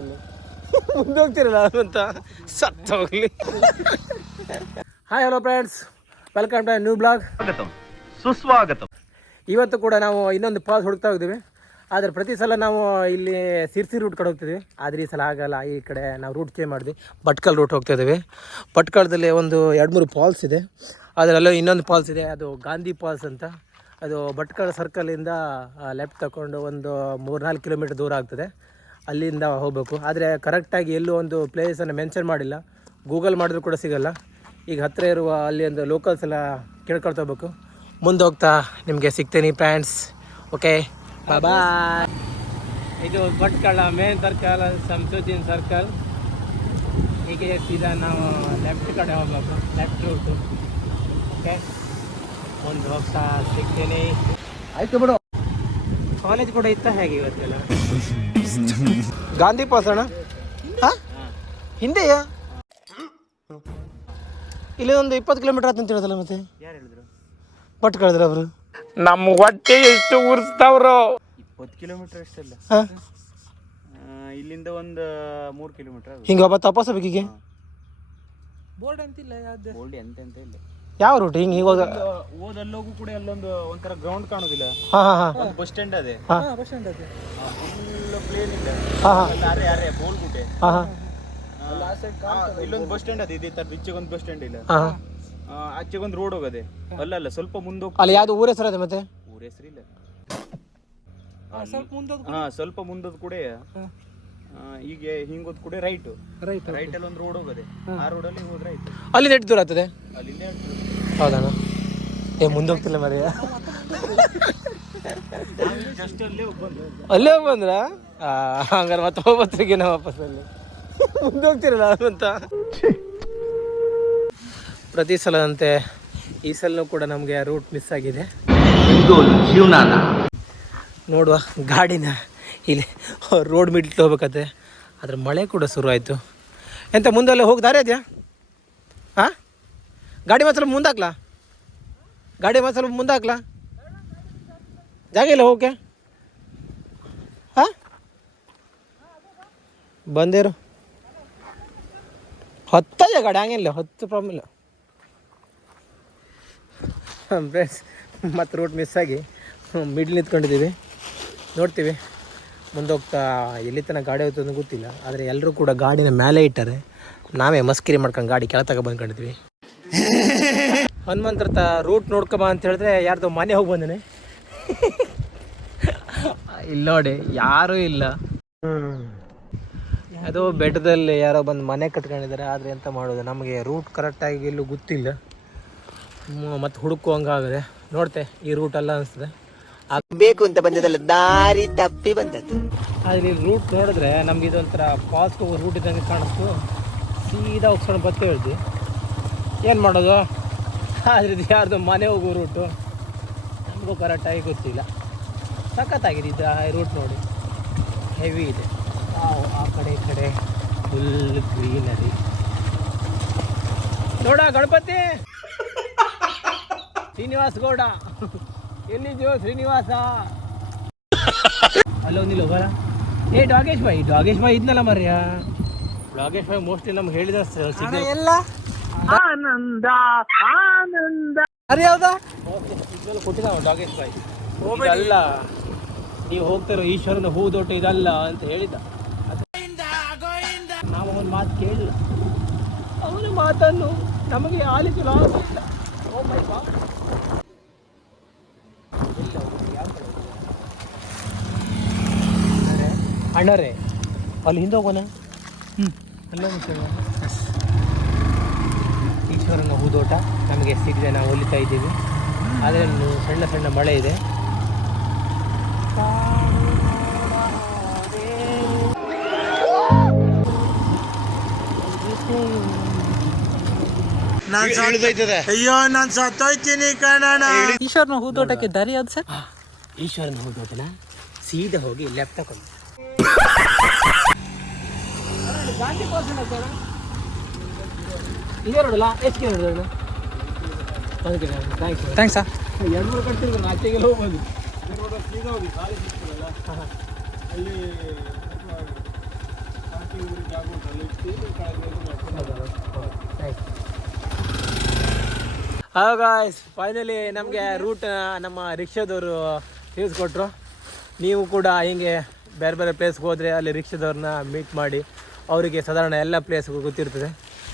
ಮುಂದೆ ಹೋಗ್ತಿರಲ್ಲ ಅಂತ ಸತ್ತ ಹೋಗ್ಲಿ. Hi hello friends, welcome to new blog. ಸುಸ್ವಾಗತ. ಇವತ್ತು ಕೂಡ ನಾವು ಇನ್ನೊಂದು ಪಾಸ್ ಹುಡುಕ್ತಾ ಹೋಗ್ತೀವಿ. ಆದರೆ ಪ್ರತಿ ಸಲ ನಾವು ಇಲ್ಲಿ ಸಿರ್ಸಿ ರೂಟ್ ಕಡೆ ಹೋಗ್ತಿದ್ವಿ, ಆದರೆ ಈ ಸಲ ಆಗಲ್ಲ. ಈ ಕಡೆ ನಾವು ರೂಟ್ ಚೇಂಜ್ ಮಾಡಿದ್ವಿ, ಭಟ್ಕಲ್ ರೂಟ್ ಹೋಗ್ತಾ ಇದ್ದೀವಿ. ಭಟ್ಕಳದಲ್ಲಿ ಒಂದು 2-3 ಫಾಲ್ಸ್ ಇದೆ. ಅದರಲ್ಲೂ ಇನ್ನೊಂದು ಫಾಲ್ಸ್ ಇದೆ, ಅದು ಗಾಂಧಿ ಫಾಲ್ಸ್ ಅಂತ. ಅದು ಭಟ್ಕಳ ಸರ್ಕಲಿಂದ ಲೆಫ್ಟ್ ತಗೊಂಡು ಒಂದು 3-4 ಕಿಲೋಮೀಟರ್ ದೂರ ಆಗ್ತದೆ. ಅಲ್ಲಿಂದ ಹೋಗಬೇಕು. ಆದರೆ ಕರೆಕ್ಟಾಗಿ ಎಲ್ಲೂ ಒಂದು ಪ್ಲೇಸನ್ನು ಮೆನ್ಷನ್ ಮಾಡಿಲ್ಲ, ಗೂಗಲ್ ಮಾಡಿದ್ರು ಕೂಡ ಸಿಗೋಲ್ಲ. ಈಗ ಹತ್ತಿರ ಇರುವ ಅಲ್ಲಿ ಒಂದು ಲೋಕಲ್ಸ್ ಎಲ್ಲ ಕೇಳ್ಕೊಳ್ತಾ ಹೋಗ್ಬೇಕು. ಮುಂದೆ ಹೋಗ್ತಾ ನಿಮಗೆ ಸಿಗ್ತೀನಿ ಫ್ರೆಂಡ್ಸ್. ಓಕೆ, ಬಾಯ್. ಇದು Bhatkal main circle, Samsuddin circle. ಹೀಗೆ ಸೀದಾ ನಾವು ಲೆಫ್ಟ್ ಕಡೆ ಹೋಗ್ಬೇಕು, ಲೆಫ್ಟ್ ರೂಟು. ಓಕೆ, ಮುಂದೆ ಹೋಗ್ತಾ ಸಿಗ್ತೀನಿ. ಆಯ್ತು ಬಿಡು. ಕಾಲೇಜ್ ಕೂಡ ಇತ್ತ ಹೇಗೆ ಇವತ್ತೆಲ್ಲ? ಗಾಂಧಿ ಪಾಸ್ ಅಣ್ಣ? ಹಾಂ, ಹಿಂದೆಯಾ? ಇಲ್ಲಿ ಒಂದು 20 ಕಿಲೋಮೀಟರ್ ಆಯ್ತು ಅಂತ ಹೇಳಿದಲ್ಲ. ಮತ್ತೆ ಯಾರು ಹೇಳಿದ್ರು? ಭಟ್ಕಳದ್ರ ಅವರು. ನಮ್ಮ ಹೊಟ್ಟೆ ಎಷ್ಟು ಉರ್ಸ್ತಾವ್ರು. 20 ಕಿಲೋಮೀಟರ್ ಅಷ್ಟಲ್ಲ, ಇಲ್ಲಿಂದ ಒಂದು 3 ಕಿಲೋಮೀಟರ್. ಹಿಂಗೆ ಒಬ್ಬ ತಪಾಸ ಬೇಕೀಗೆ ಬೋರ್ಡ್ ಅಂತಿಲ್ಲ, ಯಾವ್ದು ಬೋರ್ಡ್ ಎಂತ ಇಲ್ಲ. ಯಾವ ರೂಟ್? ಹಿಂಗೆ ಹೋದ ಓದಲ್ಲೋಗು ಕೂಡ ಅಲ್ಲೊಂದು ಒಂಥರ ಗ್ರೌಂಡ್ ಕಾಣೋದಿಲ್ಲ. ಹಾಂ ಹಾಂ ಹಾಂ, ಬಸ್ ಸ್ಟ್ಯಾಂಡ್ ಅದೇ. ಬಸ್ ಸ್ಟ್ಯಾಂಡ್ ಅದೇ, ಫುಲ್ ಪ್ಲೇನ್ ಇಲ್ಲ. ಹಾಂ ಹಾಂ, ಅರೆ ಬೋಲ್ಗುಟೆ. ಹಾಂ ಹಾಂ, ಇಲ್ಲೊಂದು ಬಸ್ ಸ್ಟ್ಯಾಂಡ್ ಅದೇ, ಇದೇ ತರ ಈಚೆಗೊಂದು ಬಸ್ ಸ್ಟ್ಯಾಂಡ್ ಇಲ್ಲ. ಹಾಂ, ಆಚೆಗೊಂದು ರೋಡ್ ಹೋಗದೆ. ಅಲ್ಲ ಸ್ವಲ್ಪ ಮುಂದೆ ಹೋಗಿ. ಅಲ್ಲಿ ಯಾವ್ದು ಊರ ಹೆಸರು ಅದೇ? ಮತ್ತೆ ಊರ ಹೆಸರಿಲ್ಲ. ಸ್ವಲ್ಪ ಮುಂದೋದ್ ಕೂಡ ಈಗ ಹಿಂಗೋದ್ ಕೂಡ ರೈಟ್ ಅಲ್ಲಿ ಒಂದು ರೋಡ್ ಹೋಗದೆ. ಆ ರೋಡಲ್ಲಿ ಹೋದ್ರೆ ಆಯ್ತು. ಅಲ್ಲಿ ಎಷ್ಟು ದೂರ ಆಗ್ತದೆ? ಅಲ್ಲಿಂದ ಹೌದಾ? ಮುಂದೆ ಹೋಗ್ತಿಲ್ಲ ಮರಿ. ಜಸ್ಟ್ ಅಲ್ಲೇ ಬಂದ್ರ ಹಂಗಾರೆ ಮತ್ತೆ ಹೋಗ್ಬತ್ರಿಗೆ ನಾವು ವಾಪಸ್ ಅಲ್ಲಿ ಮುಂದೆ ಹೋಗ್ತಿರಲ್ಲ ಅಂತ. ಪ್ರತಿ ಸಲದಂತೆ ಈ ಸಲನೂ ಕೂಡ ನಮಗೆ ರೂಟ್ ಮಿಸ್ ಆಗಿದೆ. ನೋಡುವ, ಗಾಡಿನ ಇಲ್ಲಿ ರೋಡ್ ಮಿಡ್ಲ್ ಹೋಗ್ಬೇಕತ್ತೆ. ಆದರೆ ಮಳೆ ಕೂಡ ಶುರು ಆಯಿತು. ಎಂತ ಮುಂದೆಲ್ಲ ಹೋಗಿ ದಾರಿ ಇದೆಯಾ? ಹಾಂ, ಗಾಡಿ ಮಾತ್ರ ಮುಂದೆ ಹಾಕ್ಲಾ? ಮುಂದೆ ಹಾಕ್ಲಾ? ಜಾಗ ಇಲ್ಲ ಹೋಗಕ್ಕೆ? ಹಾಂ, ಬಂದೇರು ಹೊತ್ತಯ್ಯ ಗಾಡಿ, ಹಂಗಿಲ್ಲ, ಹೊತ್ತು ಪ್ರಾಬ್ಲಮ್ ಇಲ್ಲ. ಫ್ರೆಂಡ್ಸ್, ಮತ್ತೆ ರೂಟ್ ಮಿಸ್ ಆಗಿ ಮಿಡ್ಲ್ ನಿಂತ್ಕೊಂಡಿದ್ದೀವಿ. ನೋಡ್ತೀವಿ ಮುಂದೆ ಹೋಗ್ತಾ ಎಲ್ಲಿ ತನಕ ಗಾಡಿ ಹೋಗ್ತದೆ ಗೊತ್ತಿಲ್ಲ. ಆದರೆ ಎಲ್ಲರೂ ಕೂಡ ಗಾಡಿನ ಮೇಲೆ ಇಟ್ಟಾರೆ, ನಾವೇ ಮಸ್ಕಿರಿ ಮಾಡ್ಕೊಂಡು ಗಾಡಿ ಕೆಳತಾಗ ಬಂದ್ಕೊಂಡಿದ್ವಿ. ಹನುಮಂತ ರೂಟ್ ನೋಡ್ಕೊಬ ಅಂತ ಹೇಳಿದ್ರೆ ಯಾರ್ದೋ ಮನೆ ಹೋಗಿ ಬಂದೇನೆ. ಇಲ್ಲಿ ನೋಡಿ ಯಾರೂ ಇಲ್ಲ. ಅದು ಬೆಟ್ಟದಲ್ಲಿ ಯಾರೋ ಬಂದು ಮನೆ ಕಟ್ಕೊಂಡಿದ್ದಾರೆ. ಆದರೆ ಎಂತ ಮಾಡೋದು, ನಮಗೆ ರೂಟ್ ಕರೆಕ್ಟಾಗಿ ಎಲ್ಲೂ ಗೊತ್ತಿಲ್ಲ. ಮತ್ತು ಹುಡುಕುವಂಗಾಗದೆ. ನೋಡ್ತೆ ಈ ರೂಟ್ ಅಲ್ಲ ಅನಿಸ್ತದೆ, ಬೇಕು ಅಂತ ಬಂದದಲ್ಲ, ದಾರಿ ತಪ್ಪಿ ಬಂದದ್ದು. ಆದರೆ ಇಲ್ಲಿ ರೂಟ್ ನೋಡಿದ್ರೆ ನಮ್ಗೆ ಇದೊಂಥರ ಫಾಸ್ಟ್ ಹೋಗೋ ರೂಟ್ ಇದ್ದಂಗೆ ಕಾಣಿಸ್ತು. ಸೀದಾ ಹೋಗ್ಸ್ಕೊಂಡು ಬತ್ತೆ ಹೇಳ್ದು, ಏನು ಮಾಡೋದು? ಆದರೆ ಇದು ಯಾರ್ದು ಮನೆ ಹೋಗೋ ರೂಟು ನಮಗೂ ಕರೆಕ್ಟಾಗಿ ಗೊತ್ತಿಲ್ಲ. ಸಖತ್ತಾಗಿದೆ ಇದು ರೂಟ್ ನೋಡಿ, ಹೆವಿ ಇದೆ. ಆ ಕಡೆ ಈ ಕಡೆ ಫುಲ್ ಗ್ರೀನರಿ. ನೋಡ ಗಣಪತಿ ಶ್ರೀನಿವಾಸ್ ಗೌಡ, ಎಲ್ಲಿದ್ಯೋ ಶ್ರೀನಿವಾಸ? ಅಲ್ಲೊಂದಿಲ್ಲ ಬರ. ಡಾಗೇಶ್ ಭಾಯ್ ಇದ್ನಲ್ಲ ಮರ್ಯ. ಡಾಗೇಶ್ ಭಾಯ್ ಮೋಸ್ಟ್ಲಿ ನಮ್ಗೆ ಹೇಳಿದ ಎಲ್ಲ ಆನಂದ ಅರೆ ಯಾವ್ದಾ ಕೊಟ್ಟಿದ್ದ ಡಾಗೇಶ್ ಭಾಯ್. ಅಲ್ಲ, ನೀವು ಹೋಗ್ತಿರೋ ಈಶ್ವರನ ಹೂದೋಟ ಇದಲ್ಲ ಅಂತ ಹೇಳಿದ್ದ. ನಾವು ಅವನ ಮಾತು ಕೇಳಿಲ್ಲ, ಅವನ ಮಾತನ್ನು ನಮಗೆ ಆಲಿಸಲು ಆಗುತ್ತಿಲ್ಲ. ಓ ಮೈ ಗಾಡ್, ಅಣ್ಣರೇ ಅಲ್ಲಿ ಹಿಂದೆ ಹೋಗೋಣ. ಅಲ್ಲ ಈಶ್ವರನ ಹೂದೋಟ ನಮಗೆ ಸಿಗದೆ ನಾವು ಹೊಲಿತಾ ಇದ್ದೀವಿ. ಆದರೆ ಸಣ್ಣ ಸಣ್ಣ ಮಳೆ ಇದೆ. ಅಯ್ಯೋ, ನಾನು ಸತ್ತೋಯ್ತೀನಿ ಕಣಣ್ಣ. ಈಶ್ವರನ ಹೂದೋಟಕ್ಕೆ ದಾರಿ ಯಾವ್ದು ಸರ್? ಈಶ್ವರನ ಹೂದೋಟನ ಸೀದಾ ಹೋಗಿ ಲೆಫ್ಟ್ ತಗೊಂಡು ಗಾಂಧಿ ಪಾಸ್ ಇದೇ ನೋಡಲ್ಲ. ಎಷ್ಟು ಕಿಲೋಮೀಟರ್? Thanks sir. 200 ಕಟ್ತಿರ್ಬೇಕು, ಆಚೆಗೆಲ್ಲ ಹೋಗ್ಬೋದು. ಅಲ್ಲಿ ಗಾಯ್ಸ್ ಫೈನಲಿ ನಮಗೆ ರೂಟ್ ನಮ್ಮ ರಿಕ್ಷಾದವರು ತಿಳಿಸ್ಕೊಟ್ರು. ನೀವು ಕೂಡ ಹಿಂಗೆ ಬೇರೆ ಬೇರೆ ಪ್ಲೇಸ್ಗೆ ಹೋದರೆ ಅಲ್ಲಿ ರಿಕ್ಷಾದವ್ರನ್ನ ಮೀಟ್ ಮಾಡಿ ಅವರಿಗೆ ಸಾಧಾರಣ ಎಲ್ಲ ಪ್ಲೇಸ್ಗೂ ಗೊತ್ತಿರ್ತದೆ.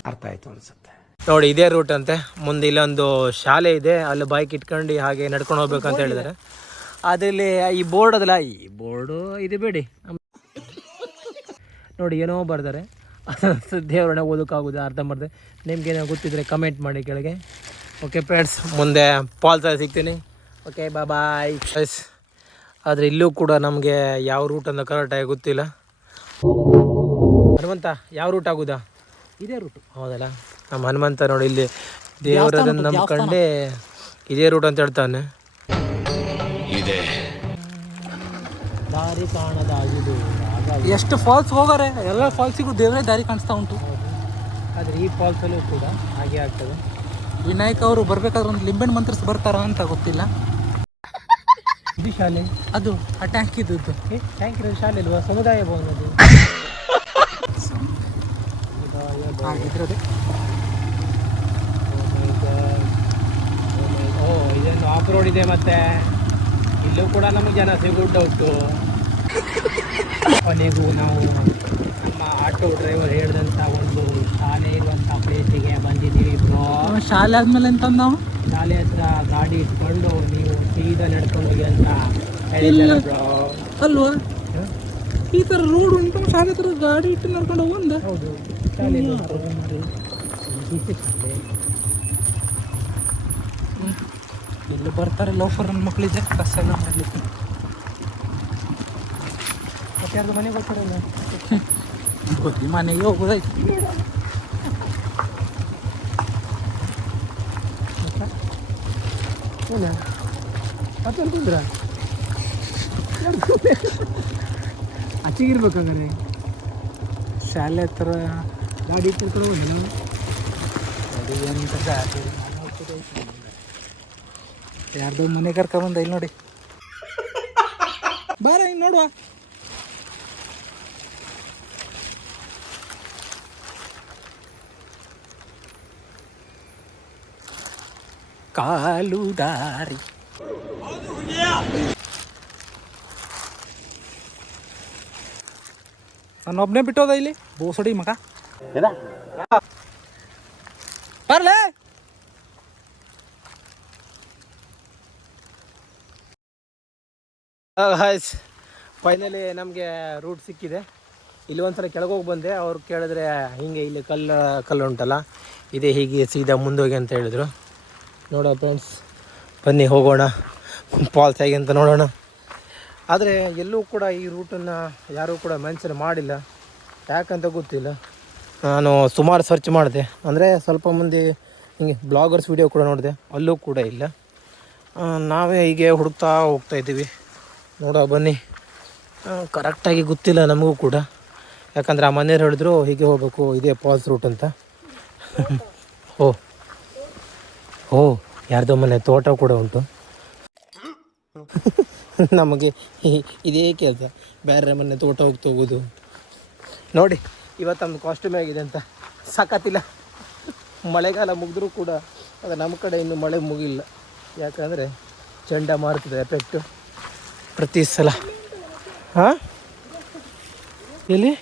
ಅರ್ಥ ಆಯಿತು ಅನ್ಸುತ್ತೆ. ನೋಡಿ ಇದೇ ರೂಟ್ ಅಂತೆ. ಮುಂದೆ ಇಲ್ಲೊಂದು ಶಾಲೆ ಇದೆ, ಅಲ್ಲಿ ಬೈಕ್ ಇಟ್ಕೊಂಡು ಹಾಗೆ ನಡ್ಕೊಂಡು ಹೋಗ್ಬೇಕು ಅಂತ ಹೇಳಿದ್ದಾರೆ. ಅದರಲ್ಲಿ ಈ ಬೋರ್ಡ್ ಅದಲ್ಲ, ಈ ಬೋರ್ಡು ಇದು ಬೇಡಿ ನೋಡಿ ಏನೋ ಬರ್ತಾರೆ. ದೇವರನ್ನ ಓದೋಕ್ಕಾಗೋದು ಅರ್ಧಂಬರ್ಧ. ನಿಮ್ಗೇನೋ ಗೊತ್ತಿದ್ರೆ ಕಮೆಂಟ್ ಮಾಡಿ ಕೆಳಗೆ. ಓಕೆ ಫ್ರೆಂಡ್ಸ್, ಮುಂದೆ ಪಾಲ್ಸಲ್ಲಿ ಸಿಗ್ತೀನಿ. Okay bye friends. ಆದರೆ ಇಲ್ಲೂ ಕೂಡ ನಮಗೆ ಯಾವ ರೂಟ್ ಅಂತ ಕರೆಕ್ಟಾಗಿ ಗೊತ್ತಿಲ್ಲ. ಹನುಮಂತ, ಯಾವ ರೂಟ್ ಆಗೋದಾ? ಇದೇ ರೂಟು ಹೌದಲ್ಲ. ನಮ್ಮ ಹನುಮಂತ ನೋಡಿ ಇಲ್ಲಿ ದೇವರದನ್ನು ನಂಬ್ಕೊಂಡೆ ಇದೇ ರೂಟ್ ಅಂತ ಹೇಳ್ತಾನೆ. ಇದೆ ದಾರಿ ಕಾಣದಾಗಿದೆ. ಎಷ್ಟು ಫಾಲ್ಸ್ ಹೋಗಾರೆ, ಎಲ್ಲ ಫಾಲ್ಸಿಗೂ ದೇವರೇ ದಾರಿ ಕಾಣಿಸ್ತಾ ಉಂಟು. ಆದರೆ ಈ ಫಾಲ್ಸಲ್ಲೂ ಕೂಡ ಹಾಗೆ ಆಗ್ತದೆ. ವಿನಾಯಕ್ ಅವರು ಬರ್ಬೇಕಾದ್ರೆ ಒಂದು ಲಿಂಬೆಣ್ಣು ಮಂತ್ರಿಸಿ ಬರ್ತಾರ ಅಂತ ಗೊತ್ತಿಲ್ಲ. ಇದು ಶಾಲೆ, ಅದು ಆ ಟ್ಯಾಂಕ್ ಇದ್ದದ್ದು. ಟ್ಯಾಂಕ್ ಇರೋದು ಶಾಲೆ ಅಲ್ವಾ? ಸಮುದಾಯ ಭವನ ಅದು. ಹಾಗಿದ್ರದೆ. ಇದೊಂದು ಆಫ್ ರೋಡ್ ಇದೆ. ಮತ್ತೆ ಇಲ್ಲೂ ಕೂಡ ನಮಗೆ ಜನ ಸಿಗುಡ್ ಉಂಟು. ಕೊನೆಗೂ ನಾವು ನಮ್ಮ ಆಟೋ ಡ್ರೈವರ್ ಹೇಳಿದಂಥ ಒಂದು ಶಾಲೆ ಇರುವಂಥ ಪ್ಲೇಸಿಗೆ ಬಂದಿದ್ದೀವಿ ಬ್ರೋ. ಶಾಲೆ ಆದ್ಮೇಲೆ ಎಂತ ನಾವು ಶಾಲೆ ಹತ್ರ ಗಾಡಿ ಇಟ್ಕೊಂಡು ನೀವು ಸೀದಾ ನಡ್ಕೊಂಡು ಹೋಗಿ ಅಂತ ಹೇಳಿದ್ದಾರೆ ಬ್ರೋ. ಅಲ್ವಾ? ಈ ಥರ ರೋಡ್ ಉಂಟು, ಶಾಲೆ ಹತ್ರ ಗಾಡಿ ಇಟ್ಟು ನಡ್ಕೊಂಡು ಹೋಗಂದ. ಹೌದು, ಶಾಲೆ ಇಲ್ಲಿ ಬರ್ತಾರೆ ಲೋಫರ್ ನನ್ನ ಮಕ್ಕಳಿದೆ ಕಸ ಎಲ್ಲ ಮಾಡಲಿಕ್ಕೆ. ಮತ್ತೆ ಯಾರ್ದು ಮನೆಗೆ ಬರ್ತಾರಲ್ಲ, ಗೊತ್ತಿ ಮನೆಗೆ ಹೋಗೋದಾಯ್ತು. ಮತ್ತೊಂದ್ರ ಅಚ್ಚಿಗಿರ್ಬೇಕಾದ್ರೆ ಶಾಲೆ ಹತ್ರ ಗಾಡಿ ಇಟ್ಟಿರ್ತಾರೆ ಎಂತ ಗಾಡಿ ಯಾರ್ದೋ ಮನೆ ಕರ್ಕೊಂಬಂದ. ಇಲ್ಲಿ ನೋಡಿ, ಬಾರ ಹಿಂಗೆ ನೋಡುವ. ಕಾಲು ದಾರಿ ನಾನೊಬ್ಬನೇ ಬಿಟ್ಟೋದ ಇಲ್ಲಿ ಬೋಸಡಿ ಮಗ. ಬರ್ಲೇ ಹಾಯ್ಸ್. ಫೈನಲಿ ನಮಗೆ ರೂಟ್ ಸಿಕ್ಕಿದೆ. ಇಲ್ಲಿ ಒಂದ್ಸಲ ಕೆಳಗೋಗಿ ಬಂದೆ. ಅವ್ರು ಕೇಳಿದ್ರೆ ಹೀಗೆ ಇಲ್ಲಿ ಕಲ್ಲು ಉಂಟಲ್ಲ, ಇದೇ ಹೀಗೆ ಸೀದಾ ಮುಂದೋಗಿ ಅಂತ ಹೇಳಿದರು. ನೋಡೋ ಫ್ರೆಂಡ್ಸ್, ಬನ್ನಿ ಹೋಗೋಣ ಫಾಲ್ಸ್ ಹೇಗೆ ಅಂತ ನೋಡೋಣ. ಆದರೆ ಎಲ್ಲೂ ಕೂಡ ಈ ರೂಟನ್ನು ಯಾರೂ ಕೂಡ ಮೆನ್ಷನ್ ಮಾಡಿಲ್ಲ, ಯಾಕಂತ ಗೊತ್ತಿಲ್ಲ. ನಾನು ಸುಮಾರು ಸರ್ಚ್ ಮಾಡಿದೆ, ಅಂದರೆ ಸ್ವಲ್ಪ ಮಂದಿ ಹಿಂಗೆ ಬ್ಲಾಗರ್ಸ್ ವಿಡಿಯೋ ಕೂಡ ನೋಡಿದೆ, ಅಲ್ಲೂ ಕೂಡ ಇಲ್ಲ. ನಾವೇ ಹೀಗೆ ಹುಡುಕ್ತಾ ಹೋಗ್ತಾಯಿದ್ದೀವಿ. ನೋಡೋ ಬನ್ನಿ. ಕರೆಕ್ಟಾಗಿ ಗೊತ್ತಿಲ್ಲ ನಮಗೂ ಕೂಡ, ಯಾಕಂದರೆ ಆ ಮನೆಯವ್ರು ಹೇಳಿದ್ರು ಹೀಗೆ ಹೋಗಬೇಕು, ಇದೇ ಫಾಲ್ಸ್ ರೂಟ್ ಅಂತ. ಓ ಯಾರ್ದೋ ಮನೆ ತೋಟ ಕೂಡ ಉಂಟು. ನಮಗೆ ಇದೇ ಕೆಲಸ, ಬೇರೆ ಮನೆ ತೋಟ ಹೋಗೋದು. ನೋಡಿ ಇವತ್ತು ನಮ್ದು ಕಾಸ್ಟ್ಯೂಮ್ ಆಗಿದೆ ಅಂತ ಸಾಕತ್ತಿಲ್ಲ. ಮಳೆಗಾಲ ಮುಗಿದ್ರೂ ಕೂಡ ಅದು ನಮ್ಮ ಕಡೆ ಇನ್ನೂ ಮಳೆ ಮುಗಿಲ್ಲ, ಯಾಕಂದರೆ ಚಂಡಮಾರುತದ ಎಫೆಕ್ಟು ಪ್ರತಿ ಸಲ. ಹಾಂ, ಎಲ್ಲಿ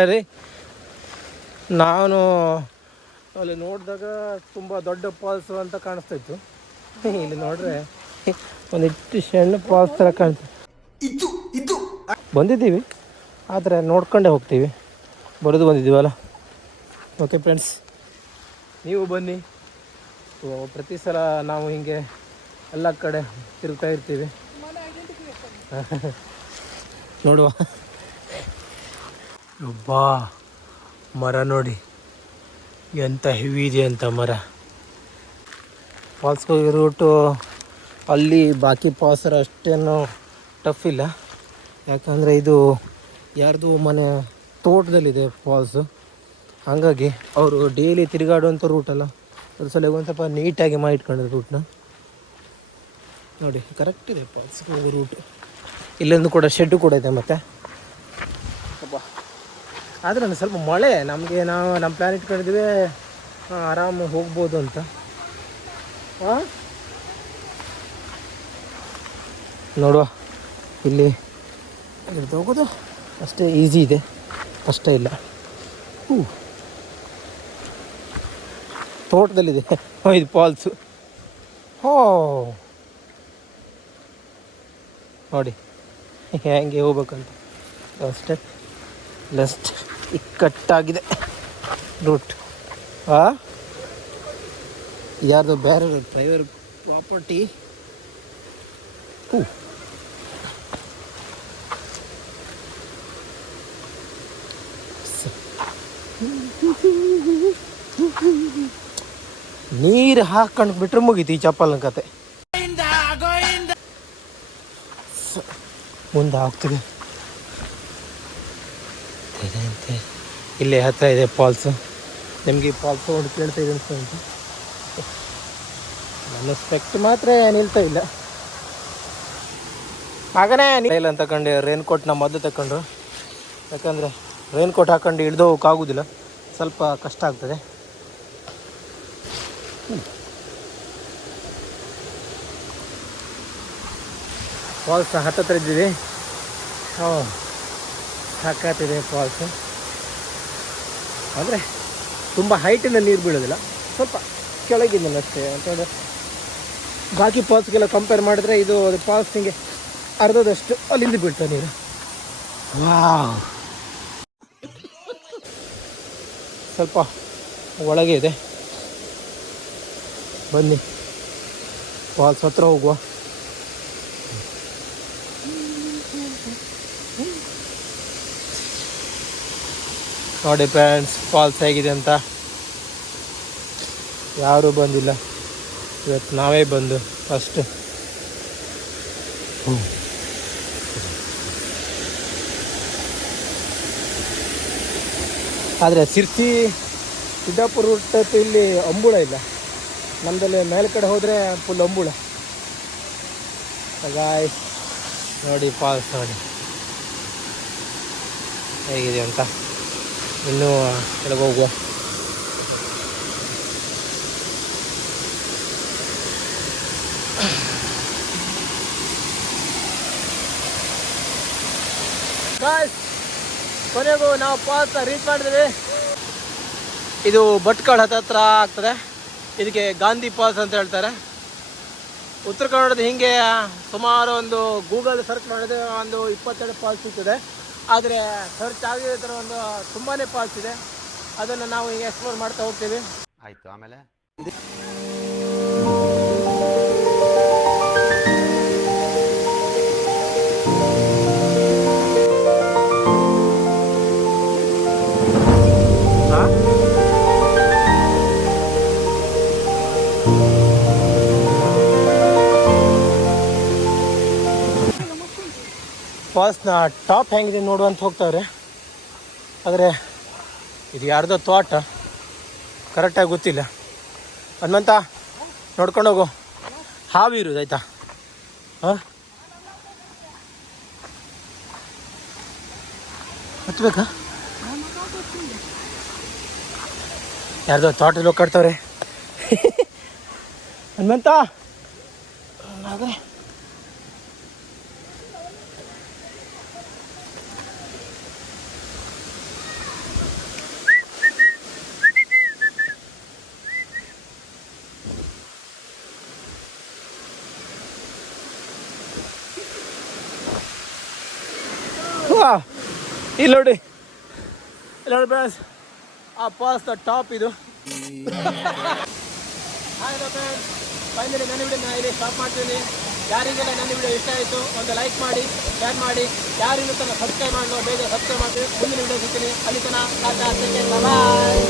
ಅರೆ ನಾನು ಅಲ್ಲಿ ನೋಡಿದಾಗ ತುಂಬ ದೊಡ್ಡ ಫಾಲ್ಸು ಅಂತ ಕಾಣಿಸ್ತಾಯಿತ್ತು. ಇಲ್ಲಿ ನೋಡ್ರೆ ಒಂದಿಷ್ಟು ಸಣ್ಣ ಫಾಲ್ಸ್ ಥರ ಕಾಣ್ತದೆ. ಬಂದಿದ್ದೀವಿ, ಆದರೆ ನೋಡ್ಕೊಂಡೇ ಹೋಗ್ತೀವಿ. ಬರೋದು ಬಂದಿದ್ದೀವಲ್ಲ. ಓಕೆ ಫ್ರೆಂಡ್ಸ್, ನೀವು ಬನ್ನಿ. ಪ್ರತಿ ಸಲ ನಾವು ಹೀಗೆ ಎಲ್ಲ ಕಡೆ ತಿರುಗ್ತಾ ಇರ್ತೀವಿ. ನೋಡುವ. ಬಾ ಮರ ನೋಡಿ ಎಂಥ ಹೆವಿ ಇದೆ ಅಂತ ಮರ. ಫಾಲ್ಸ್ಗೆ ಹೋಗಿ ರೂಟು ಅಲ್ಲಿ ಬಾಕಿ ಫಾಲ್ಸರ ಅಷ್ಟೇನು ಟಫ್ ಇಲ್ಲ, ಯಾಕಂದರೆ ಇದು ಯಾರ್ದು ಮನೆ ತೋಟದಲ್ಲಿದೆ ಫಾಲ್ಸು. ಹಾಗಾಗಿ ಅವರು ಡೈಲಿ ತಿರುಗಾಡುವಂಥ ರೂಟಲ್ಲ, ಅದು ಸಲ ಒಂದು ಸ್ವಲ್ಪ ನೀಟಾಗಿ ಮಾಡಿಟ್ಕೊಂಡಿದ್ರು ರೂಟ್ನ. ನೋಡಿ ಕರೆಕ್ಟ್ ಇದೆ ಫಾಲ್ಸ್ಗೆ ಹೋಗೋ ರೂಟು. ಇಲ್ಲೊಂದು ಕೂಡ ಶೆಡ್ಡು ಕೂಡ ಇದೆ ಮತ್ತು ಆದರೆ ನನಗೆ ಸ್ವಲ್ಪ ಮಳೆ ನಮಗೆ ನಾವು ನಮ್ಮ ಪ್ಲ್ಯಾನ್ ಇಟ್ಕೊಂಡಿದ್ದೀವಿ ಆರಾಮ ಹೋಗ್ಬೋದು ಅಂತ. ನೋಡುವ ಇಲ್ಲಿ ಇಲ್ಲಿದ್ದು ಹೋಗೋದು ಅಷ್ಟೇ ಈಸಿ ಇದೆ, ಕಷ್ಟ ಇಲ್ಲ. ತೋಟದಲ್ಲಿದೆ ಇದು ಫಾಲ್ಸು. ನೋಡಿ ಹೇಗೆ ಹೋಗ್ಬೇಕಂತ ಅಷ್ಟೇ ಲಸ್ಟ್ ಇಕ್ಕಟ್ಟಾಗಿದೆ ರೂಟ್. ಯಾರ್ದು ಬೇರೆ ಡ್ರೈವರ್ ಪ್ರಾಪರ್ಟಿ. ನೀರು ಹಾಕೊಂಡು ಬಿಟ್ರೆ ಮುಗೀತು ಈ ಚಪ್ಪಲ್ನ ಕತೆ. ಮುಂದೆ ಆಗ್ತದೆ. ಇಲ್ಲೇ ಹತ್ತಿರ ಇದೆ ಫಾಲ್ಸು. ನಿಮಗೆ ಫಾಲ್ಸ್ ಸೌಂಡ್ ಕೇಳ್ತಾ ಇದೆ ಅಂತ ಉಂಟು. ನನ್ನ ಸ್ಪೆಕ್ಟ್ ಮಾತ್ರ ನಿಲ್ತಾ ಇಲ್ಲ. ಹಾಗನೇ ಇಲ್ಲ ಅಂತ ತಗೊಂಡು ರೈನ್ಕೋಟ್ನ ಮೊದಲು ತಗೊಂಡ್ರು, ಯಾಕಂದರೆ ರೈನ್ಕೋಟ್ ಹಾಕೊಂಡು ಇಳಿದು ಹೋಗೋಕ್ಕಾಗೋದಿಲ್ಲ, ಸ್ವಲ್ಪ ಕಷ್ಟ ಆಗ್ತದೆ. ಫಾಲ್ಸ್ ಹತ್ತಿರ ಇದ್ದೀವಿ. ಸಾಕಾಗ್ತಿದೆ ಫಾಲ್ಸು. ಅಂದರೆ ತುಂಬ ಹೈಟಿಂದ ನೀರು ಬೀಳೋದಿಲ್ಲ, ಸ್ವಲ್ಪ ಕೆಳಗಿಂದ ಅಷ್ಟೇ. ಅಂತಂದರೆ ಬಾಕಿ ಫಾಲ್ಸ್ಗೆಲ್ಲ ಕಂಪೇರ್ ಮಾಡಿದ್ರೆ ಇದು ಫಾಲ್ಸ್ ಹಿಂಗೆ ಅರ್ಧದಷ್ಟು ಅಲ್ಲಿಂದ ಬೀಳ್ತಾವೆ ನೀರು. ಸ್ವಲ್ಪ ಒಳಗೆ ಇದೆ, ಬನ್ನಿ ಫಾಲ್ಸ್ ಹತ್ರ ಹೋಗುವ. ನೋಡಿ ಫ್ರೆಂಡ್ಸ್ ಫಾಲ್ಸ್ ಹೇಗಿದೆ ಅಂತ. ಯಾರೂ ಬಂದಿಲ್ಲ, ಇವತ್ತು ನಾವೇ ಬಂದು ಫಸ್ಟ್. ಆದರೆ ಸಿರ್ಸಿ ಸಿದ್ದಾಪುರ ರೂಟ್ ಇಲ್ಲಿ ಅಂಬುಳ ಇಲ್ಲ, ನಮ್ಮದಲ್ಲಿ ಮೇಲ್ಗಡೆ ಹೋದರೆ ಫುಲ್ ಅಂಬುಳ. ಗಾಯ್ಸ್ ನೋಡಿ ಫಾಲ್ಸ್ ನೋಡಿ ಹೇಗಿದೆ ಅಂತ. ಇನ್ನೂ ಕೆಳಗೆ ಹೋಗುವ. ಕೊನೆಗೂ ನಾವು ಫಾಲ್ಸ್ ರೀಚ್ ಮಾಡಿದ್ವಿ. ಇದು ಭಟ್ಕಳ ಹತ್ರ ಆಗ್ತದೆ. ಇದಕ್ಕೆ ಗಾಂಧಿ ಫಾಲ್ಸ್ ಅಂತ ಹೇಳ್ತಾರೆ. ಉತ್ತರ ಕನ್ನಡದ ಹಿಂಗೆ ಸುಮಾರು ಒಂದು ಗೂಗಲ್ ಸರ್ಚ್ ಮಾಡಿದ್ರೆ ಒಂದು 22 ಫಾಲ್ಸ್ ಸಿಗ್ತದೆ. ಆದರೆ ಸರ್ಚ್ ಆಗಿರೋ ಥರ ಒಂದು ತುಂಬಾ ಫಾಲ್ಸ್ ಇದೆ. ಅದನ್ನು ನಾವು ಈಗ ಎಕ್ಸ್ಪ್ಲೋರ್ ಮಾಡ್ತಾ ಹೋಗ್ತೀವಿ. ಆಯಿತು. ಆಮೇಲೆ ಫಾಲ್ಸ್ನ ಟಾಪ್ ಹೆಂಗಿದೆ ನೋಡುವಂತ ಹೋಗ್ತಾವ್ರೆ. ಆದರೆ ಇದು ಯಾರ್ದೋ ತೋಟ, ಕರೆಕ್ಟಾಗಿ ಗೊತ್ತಿಲ್ಲ. ಹನುಮಂತ ನೋಡ್ಕೊಂಡು ಹೋಗು, ಹಾವು ಇರೋದು ಆಯಿತಾ. ಹತ್ಬೇಕಾ? ಯಾರ್ದೋ ತೋಟದಲ್ಲಿ ಹೋಗ್ತಾವ್ರೆ. ಹನುಮಂತ ಹಾಗೆ ಇಲ್ಲಿ ನೋಡಿ ಫ್ರೆಂಡ್ಸ್, ಆ ಫಾಲ್ಸ್ ಟಾಪ್ ಇದು. ಫೈನಲಿ ನನ್ನ ವಿಡಿಯೋ ನಾನು ಇಲ್ಲಿ ಸ್ಟಾಪ್ ಮಾಡ್ತೀನಿ. ಯಾರಿಗೆಲ್ಲ ನನ್ನ ವಿಡಿಯೋ ಇಷ್ಟ ಆಯಿತು ಒಂದು ಲೈಕ್ ಮಾಡಿ, ಶೇರ್ ಮಾಡಿ. ಯಾರಿಗೂ ತನಕ ಸಬ್ಸ್ಕ್ರೈಬ್ ಮಾಡೋ ಬೇಗ ಸಬ್ಸ್ಕ್ರೈಬ್ ಮಾಡ್ತೀವಿ. ಮುಂದಿನ ವಿಡಿಯೋ ಸಿಗ್ತೀನಿ. ಅಲ್ಲಿ ತನಕ ಬಾಯ್.